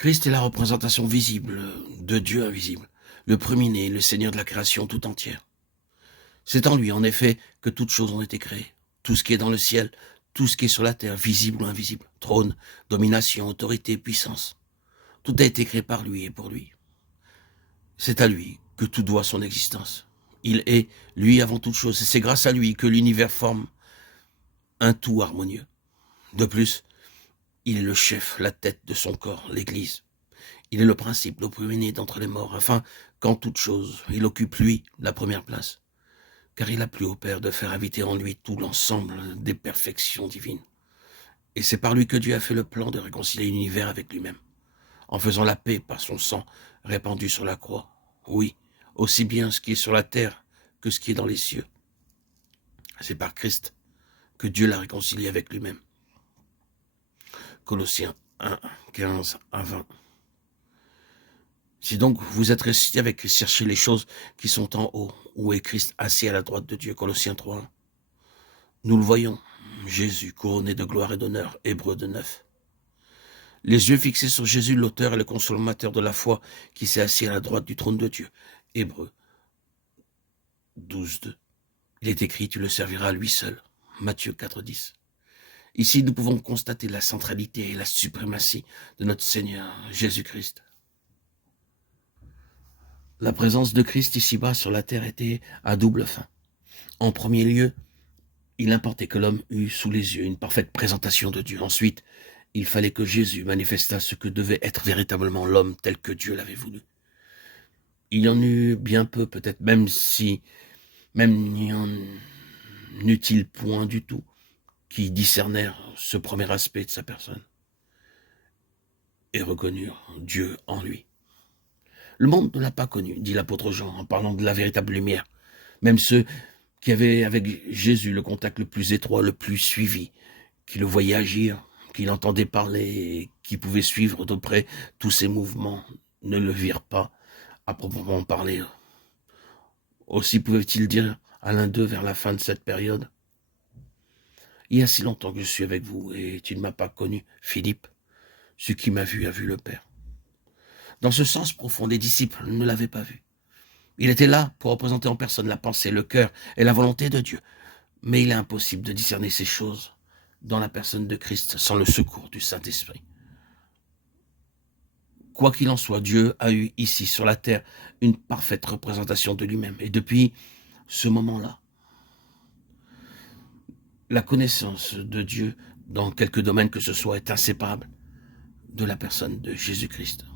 Christ est la représentation visible de Dieu invisible, le premier-né, le Seigneur de la création tout entière. C'est en lui, en effet, que toutes choses ont été créées. Tout ce qui est dans le ciel, tout ce qui est sur la terre, visible ou invisible. Trône, domination, autorité, puissance. Tout a été créé par lui et pour lui. C'est à lui que tout doit son existence. Il est, lui avant toute chose, et c'est grâce à lui que l'univers forme un tout harmonieux. De plus, il est le chef, la tête de son corps, l'Église. Il est le principe, le premier-né d'entre les morts, afin qu'en toute chose, il occupe, lui, la première place. Car il a plu au Père de faire habiter en lui tout l'ensemble des perfections divines. Et c'est par lui que Dieu a fait le plan de réconcilier l'univers avec lui-même, en faisant la paix par son sang répandu sur la croix. Oui, aussi bien ce qui est sur la terre que ce qui est dans les cieux. C'est par Christ que Dieu l'a réconcilié avec lui-même. Colossiens 1, 15 à 20. Si donc vous êtes ressuscité avec Christ, cherchez les choses qui sont en haut, où est Christ assis à la droite de Dieu. Colossiens 3. Nous le voyons, Jésus couronné de gloire et d'honneur, Hébreux 9. Les yeux fixés sur Jésus, l'auteur et le consommateur de la foi, qui s'est assis à la droite du trône de Dieu. Hébreux 12. Il est écrit, tu le serviras à lui seul. Matthieu 4,10. Ici, nous pouvons constater la centralité et la suprématie de notre Seigneur Jésus-Christ. La présence de Christ ici-bas sur la terre était à double fin. En premier lieu, il importait que l'homme eût sous les yeux une parfaite présentation de Dieu. Ensuite, il fallait que Jésus manifestât ce que devait être véritablement l'homme tel que Dieu l'avait voulu. Il y en eut bien peu, peut-être, même n'y en eut-il point du tout, qui discernèrent ce premier aspect de sa personne et reconnurent Dieu en lui. Le monde ne l'a pas connu, dit l'apôtre Jean, en parlant de la véritable lumière. Même ceux qui avaient avec Jésus le contact le plus étroit, le plus suivi, qui le voyaient agir, qui l'entendaient parler, et qui pouvaient suivre de près tous ses mouvements, ne le virent pas à proprement parler. Aussi pouvait-il dire à l'un d'eux vers la fin de cette période, « Il y a si longtemps que je suis avec vous, et tu ne m'as pas connu, Philippe. Celui qui m'a vu a vu le Père. » Dans ce sens profond, les disciples ne l'avaient pas vu. Il était là pour représenter en personne la pensée, le cœur et la volonté de Dieu. Mais il est impossible de discerner ces choses dans la personne de Christ sans le secours du Saint-Esprit. Quoi qu'il en soit, Dieu a eu ici sur la terre une parfaite représentation de lui-même. Et depuis ce moment-là, la connaissance de Dieu dans quelque domaine que ce soit est inséparable de la personne de Jésus-Christ.